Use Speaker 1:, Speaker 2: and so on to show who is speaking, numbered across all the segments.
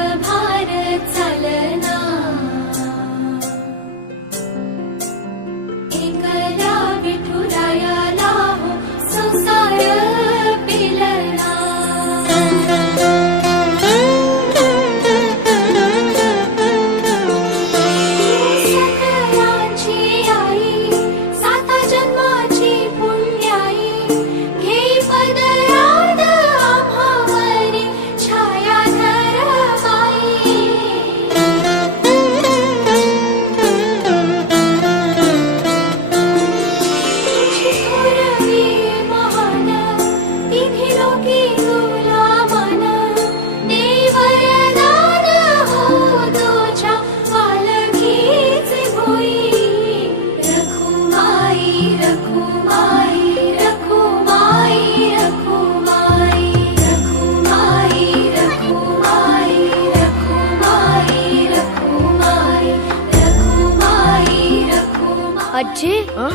Speaker 1: the. आजी
Speaker 2: अं?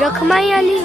Speaker 1: रखमाई आली?